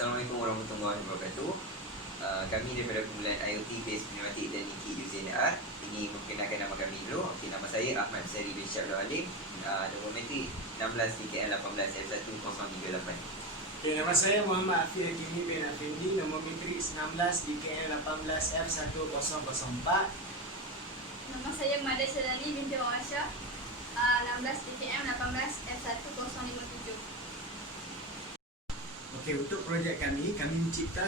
Assalamualaikum warahmatullahi wabarakatuh. Kami daripada kumpulan IoT Based Pneumatic dan Nikit UZNR. Ini memperkenalkan nama kami dulu. Nama saya Ahmad Seri bin Syabdul Alim, Domometrik 16 DKN 18 F1038. Nama saya Muhammad Afiq Hakimi bin Afindi, Domometrik 19 DKN 18 F1004. Nama saya Mada Syarani binti Awasya, 16 DKM 18 F1057. Okey, untuk projek kami mencipta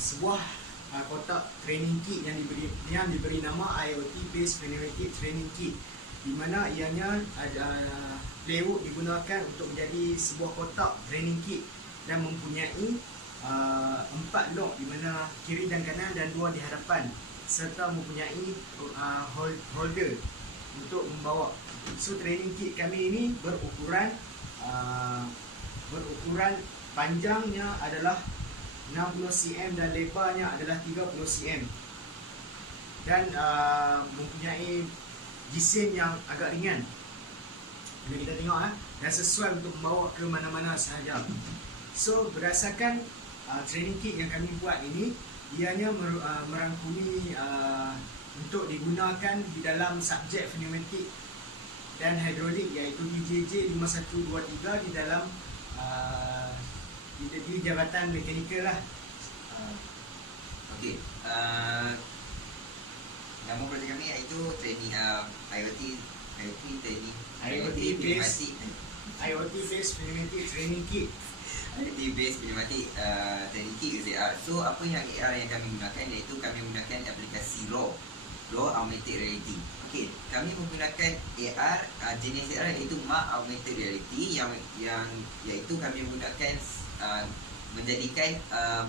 sebuah kotak training kit yang diberi nama IoT Based Pneumatic Training Kit, di mana ianya ada plywood digunakan untuk menjadi sebuah kotak training kit dan mempunyai 4 lock di mana kiri dan kanan dan 2 di hadapan, serta mempunyai holder untuk membawa. So training kit kami ini berukuran panjangnya adalah 60 cm dan lebarnya adalah 30 cm, dan mempunyai jisim yang agak ringan. Jadi kita tengok dan sesuai untuk membawa ke mana-mana sahaja. So berdasarkan training kit yang kami buat ini, ianya merangkumi untuk digunakan di dalam subjek pneumatik dan hidrolik, iaitu DJJ 5123 di dalam di jabatan mekanikal lah. Okey, nama projek kami iaitu training IoT training IoT Based Pneumatic Training Kit. IoT Based Pneumatic Training Kit UZR. So apa yang AR yang kami gunakan, iaitu kami menggunakan aplikasi Raw Augmented Reality. Okey, kami menggunakan AR jenis AR iaitu Mark Augmented Reality yang iaitu kami menggunakan menjadikan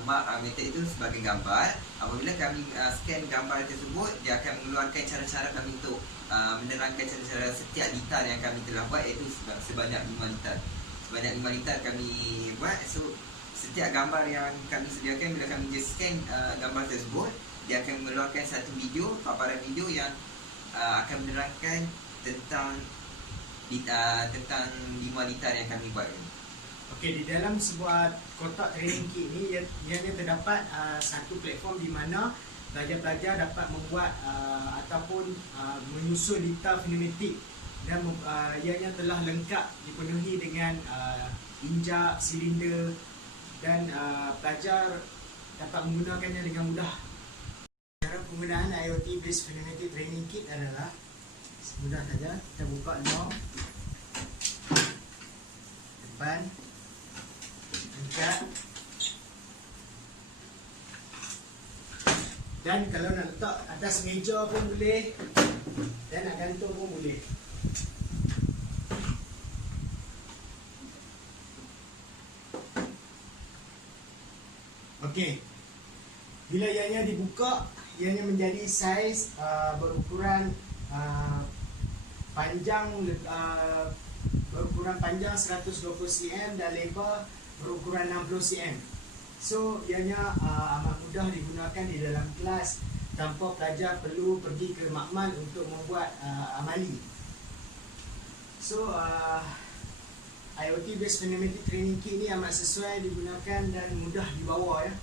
Mark Augmented itu sebagai gambar. Apabila kami scan gambar tersebut, dia akan mengeluarkan cara-cara kami untuk menerangkan cara-cara setiap litar yang kami telah buat, iaitu sebanyak 5 litar. Sebanyak 5 litar kami buat. So setiap gambar yang kami sediakan, bila kami just scan gambar tersebut, dia akan mengeluarkan satu video, paparan video yang akan menerangkan tentang 5 litar yang kami buat. Okey, di dalam sebuah kotak training kit ni ianya terdapat satu platform di mana pelajar-pelajar dapat membuat ataupun menyusun litar pneumatik, dan ianya telah lengkap dipenuhi dengan injak, silinder, dan pelajar dapat menggunakannya dengan mudah. Cara penggunaan IoT Based Pneumatic Training Kit adalah mudah saja. Kita buka lock depan, angkat, dan kalau nak letak atas meja pun boleh, dan nak gantung pun boleh. Okey, bila ianya dibuka, ianya menjadi saiz berukuran panjang 120 cm dan lebar berukuran 60 cm. So ianya amat mudah digunakan di dalam kelas tanpa pelajar perlu pergi ke makmal untuk membuat amali. So IoT Based Pneumatic Training Kit ni amat sesuai digunakan dan mudah dibawa ya.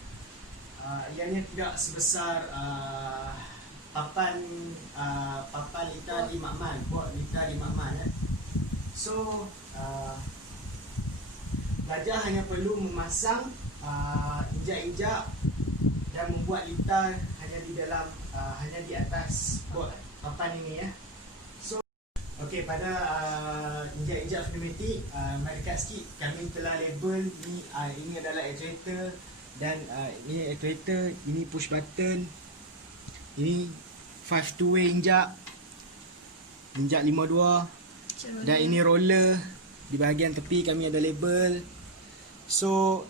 Ianya tidak sebesar papan litar di makmal, buat litar di makmal ya. So pelajar hanya perlu memasang injak-injak dan membuat litar hanya di atas bot papan ini ya. So okey, pada injak-injak pneumatik, mari dekat sikit, kami telah label ni. Ini adalah actuator, dan ini actuator, ini push button, ini 5 two-way injak 52, dan ini roller. Di bahagian tepi kami ada label. So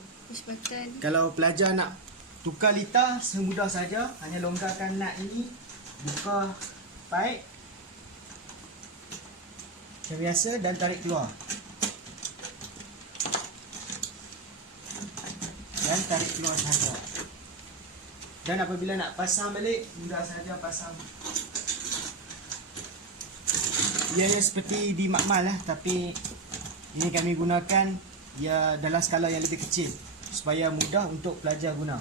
kalau pelajar nak tukar litar, semudah saja, hanya longgarkan nut ini, buka pipe macam biasa dan tarik keluar, dan tarik keluar saja. Dan apabila nak pasang balik, mudah saja pasang. Ianya seperti di makmal lah, tapi ini kami gunakan ia dalam skala yang lebih kecil supaya mudah untuk pelajar guna.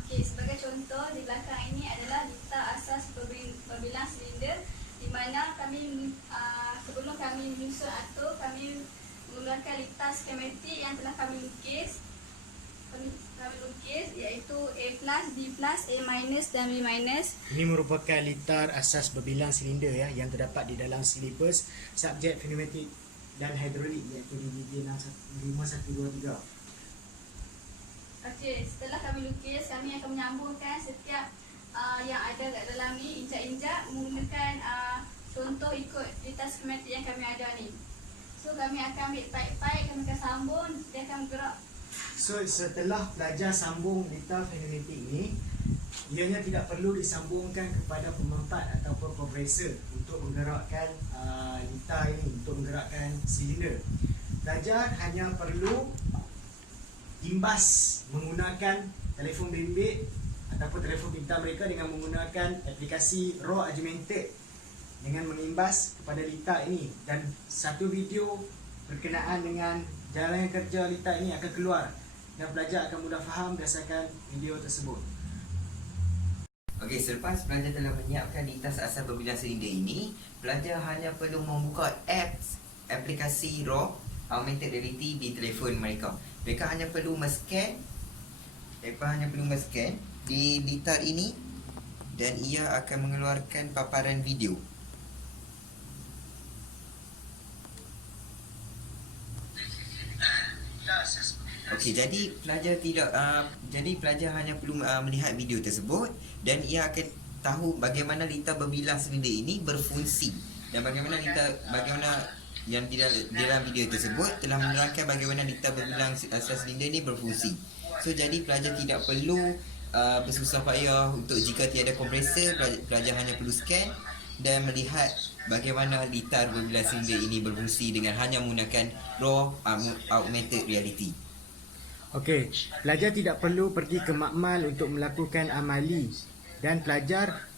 Okey, sebagai contoh di belakang ini adalah litar asas perbilang silinder di mana kami sebelum kami menyusun atur, kami menggunakan litar skematik yang telah kami lukis iaitu A+, B+, A- dan B-. Ini merupakan litar asas berbilang silinder yang terdapat di dalam silibus subjek pneumatik dan hidrolik iaitu di DD 5123. Okey, setelah kami lukis, kami akan menyambungkan setiap yang ada kat dalam ni, injak-injak menggunakan contoh ikut litar skematik yang kami ada ni. So kami akan ambil pipe-pipe, kami akan sambung, dia akan bergerak. So setelah pelajar sambung litar pneumatik ni, ianya tidak perlu disambungkan kepada pemampat ataupun kompresor untuk menggerakkan litar ini, untuk menggerakkan silinder. Pelajar hanya perlu imbas menggunakan telefon bimbit ataupun telefon pintar mereka dengan menggunakan aplikasi raw augmented dengan mengimbas kepada litar ini, dan satu video berkenaan dengan jalan kerja litar ini akan keluar dan pelajar akan mudah faham berdasarkan video tersebut. Okey, selepas pelajar telah menyiapkan litar asas berbilang silinder ini, pelajar hanya perlu membuka aplikasi RAW Augmented Reality di telefon mereka. Mereka hanya perlu men-scan di litar ini dan ia akan mengeluarkan paparan video. Okey, jadi pelajar hanya perlu melihat video tersebut dan ia akan tahu bagaimana litar berbilang silinder ini berfungsi dan bagaimana yang di dalam video tersebut telah menerangkan bagaimana litar berbilang asas silinder ini berfungsi. So jadi pelajar tidak perlu bersusah payah untuk jika tiada kompresor, pelajar hanya perlu scan dan melihat bagaimana litar berbilang silinder ini berfungsi dengan hanya menggunakan raw augmented reality. Okey, pelajar tidak perlu pergi ke makmal untuk melakukan amali, dan pelajar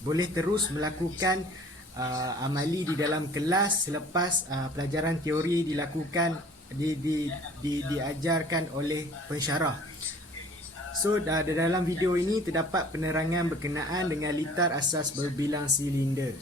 boleh terus melakukan amali di dalam kelas selepas pelajaran teori dilakukan diajarkan oleh pensyarah. So dalam video ini terdapat penerangan berkenaan dengan litar asas berbilang silinder.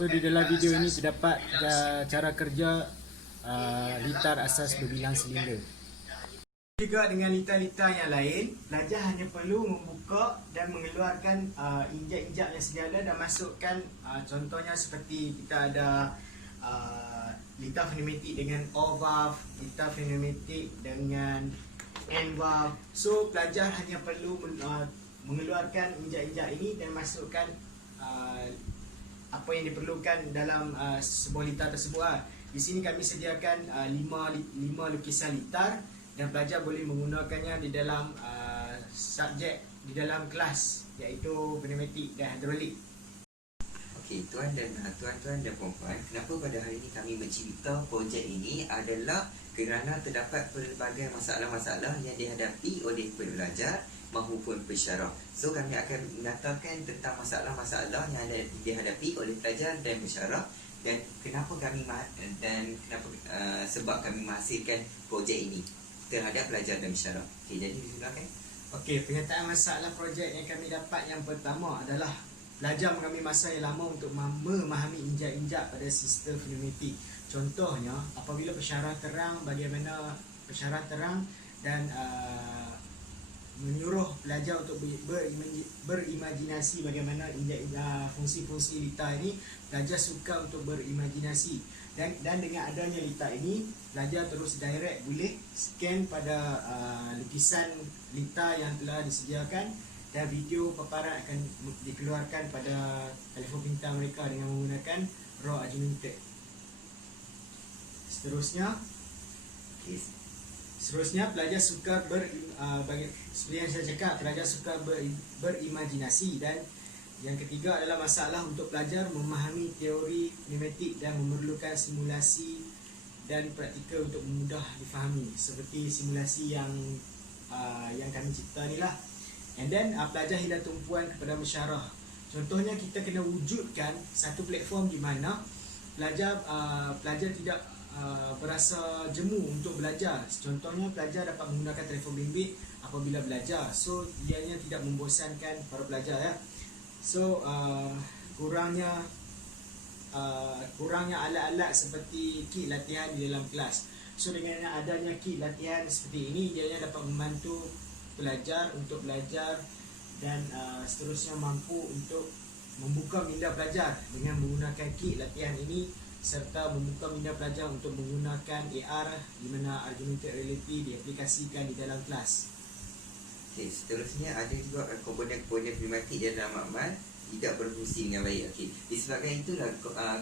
So di dalam video ini terdapat cara kerja litar asas berbilang silinder. Juga dengan litar-litar yang lain, pelajar hanya perlu membuka dan mengeluarkan injak-injak yang sedia ada dan masukkan contohnya seperti kita ada litar pneumatik dengan O valve, litar pneumatik dengan N valve. So pelajar hanya perlu mengeluarkan injak-injak ini dan masukkan apa yang diperlukan dalam sebuah litar tersebut. Di sini kami sediakan 5 lukisan litar dan pelajar boleh menggunakannya di dalam subjek di dalam kelas, iaitu pneumatik dan hidrolik. Okey, tuan-tuan dan puan-puan, kenapa pada hari ini kami mencipta projek ini adalah kerana terdapat pelbagai masalah-masalah yang dihadapi oleh pelajar maupun pensyarah. So kami akan mengatakan tentang masalah-masalah yang dihadapi oleh pelajar dan pensyarah dan sebab kami menghasilkan projek ini terhadap pelajar dan pensyarah. Okey, jadi silakan. Okey, penyataan masalah projek yang kami dapat yang pertama adalah pelajar mengambil masa yang lama untuk memahami injak-injak pada sistem pneumatik. Contohnya, apabila pensyarah terang, bagaimana pensyarah terang dan menyuruh pelajar untuk berimajinasi bagaimana fungsi-fungsi litar ini, pelajar suka untuk berimajinasi dan dengan adanya litar ini, pelajar terus direct boleh scan pada lukisan litar yang telah disediakan dan video paparan akan dikeluarkan pada telefon pintar mereka dengan menggunakan raw augmented. Seterusnya pelajar suka seperti yang saya cakap, pelajar suka berimajinasi, dan yang ketiga adalah masalah untuk pelajar memahami teori pneumatik dan memerlukan simulasi dan praktikal untuk mudah difahami, seperti simulasi yang kami cipta ni lah. And then pelajar hilang tumpuan kepada mesyarah. Contohnya kita kena wujudkan satu platform di mana pelajar tidak berasa jemu untuk belajar. Contohnya pelajar dapat menggunakan telefon bimbit apabila belajar. So ianya tidak membosankan para pelajar ya. So kurangnya alat-alat seperti kit latihan di dalam kelas. So dengan adanya kit latihan seperti ini, ianya dapat membantu pelajar untuk belajar dan seterusnya mampu untuk membuka minda pelajar dengan menggunakan kit latihan ini, serta membuka minda pelajar untuk menggunakan AR di mana augmented reality diaplikasikan di dalam kelas. Okey, seterusnya ada juga komponen-komponen pneumatik di dalam makmal tidak berfungsi dengan baik. Okey, disebabkan itulah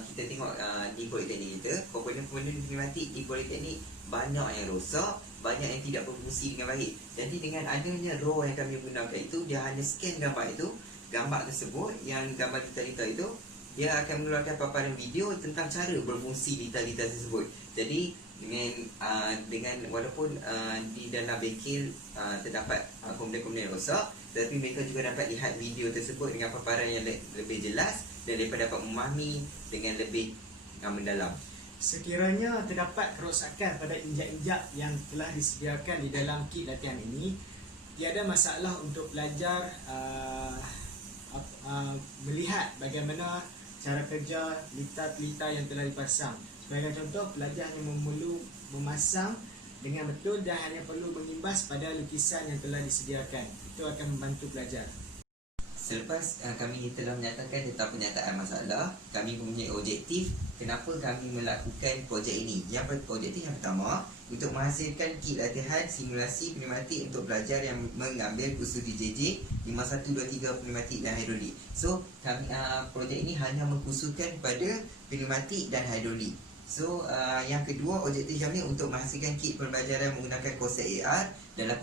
kita tengok di politeknik kita, komponen-komponen pneumatik di politeknik banyak yang rosak, banyak yang tidak berfungsi dengan baik. Jadi dengan adanya RAW yang kami gunakan itu, dia hanya scan gambar tersebut, yang gambar detail itu, dia akan mengeluarkan paparan video tentang cara berfungsi detail tersebut. Jadi dengan walaupun di dalam bengkel terdapat komponen-komponen rosak, tetapi mereka juga dapat lihat video tersebut dengan paparan yang lebih jelas dan mereka dapat memahami dengan lebih mendalam. Sekiranya terdapat kerosakan pada injak-injak yang telah disediakan di dalam kit latihan ini, tiada masalah untuk pelajar melihat bagaimana cara kerja pelita-pelita yang telah dipasang. Sebagai contoh, pelajar hanya perlu memasang dengan betul dan hanya perlu mengimbas pada lukisan yang telah disediakan. Itu akan membantu pelajar. Selepas kami telah menyatakan tentang penyataan masalah, kami mempunyai objektif kenapa kami melakukan projek ini. Objektif yang pertama, untuk menghasilkan kit latihan simulasi pneumatik untuk pelajar yang mengambil kursus DJJ 5123 pneumatik dan hidrolik. So, projek ini hanya mengkhususkan pada pneumatik dan hidrolik. So, yang kedua, objektif kami untuk menghasilkan kit pembelajaran menggunakan konsep AR dalam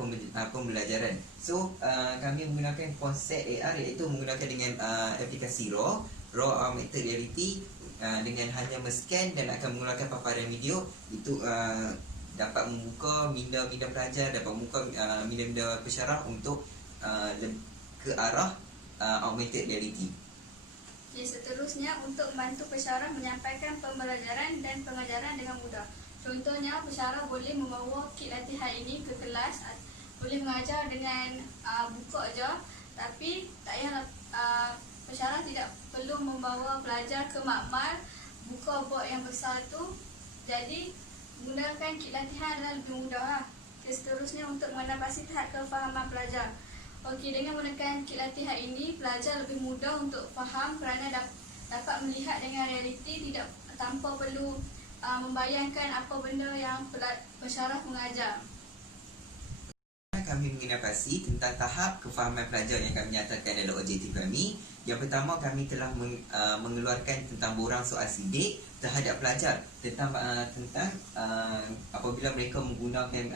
pembelajaran. So, kami menggunakan konsep AR iaitu menggunakan dengan aplikasi RAW Augmented Reality, dengan hanya men-scan dan akan mengeluarkan paparan video. Itu dapat membuka minda-minda pelajar, dapat membuka minda-minda pesyarah untuk ke arah Augmented Reality. Okay, seterusnya untuk membantu pesyarah menyampaikan pembelajaran dan pengajaran dengan mudah. Contohnya, pesyarah boleh membawa kit latihan ini ke kelas, boleh mengajar dengan buku aja, tapi tak payah pesyarah tidak perlu membawa pelajar ke makmal buka bot yang besar tu. Jadi menggunakan kit latihan adalah lebih mudah. Okay, seterusnya untuk mengatasi tahap kefahaman pelajar. Okey, dengan menggunakan kit latihan ini, pelajar lebih mudah untuk faham kerana dapat melihat dengan realiti, tidak tanpa perlu membayangkan apa benda yang pesyarah mengajar. Kami menginovasi tentang tahap kefahaman pelajar yang kami nyatakan dalam objektif kami. Yang pertama, kami telah mengeluarkan tentang borang soal sidik terhadap pelajar tentang apabila mereka menggunakan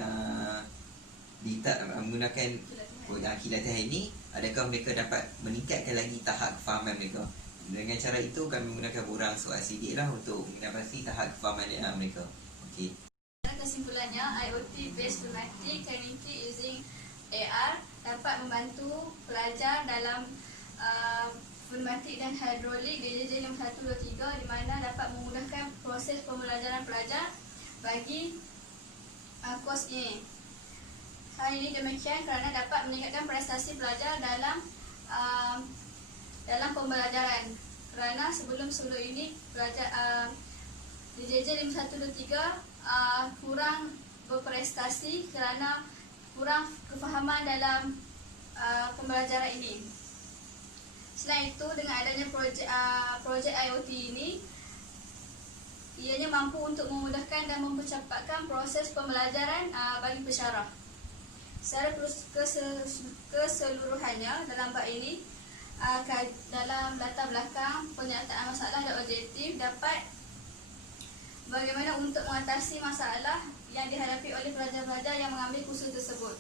kit latihan ini, adakah mereka dapat meningkatkan lagi tahap kefahaman mereka. Dengan cara itu, kami menggunakan borang soal sidik lah untuk menginovasi tahap kefahaman mereka. Okey. Kesimpulannya, IoT based pneumatic technology using AR dapat membantu pelajar dalam pneumatik dan hidrolik DJJ 5123, di mana dapat memudahkan proses pembelajaran pelajar bagi kos ini. Hal ini demikian kerana dapat meningkatkan prestasi pelajar dalam pembelajaran. Kerana sebelum ini pelajar DJJ 5123 kurang berprestasi kerana kurang kefahaman dalam pembelajaran ini. Selain itu, dengan adanya projek IoT ini, ianya mampu untuk memudahkan dan mempercepatkan proses pembelajaran bagi pesyarah. Secara keseluruhannya dalam bab ini, dalam latar belakang penyertaan masalah dan objektif dapat bagaimana untuk mengatasi masalah yang dihadapi oleh pelajar-pelajar yang mengambil kursus tersebut.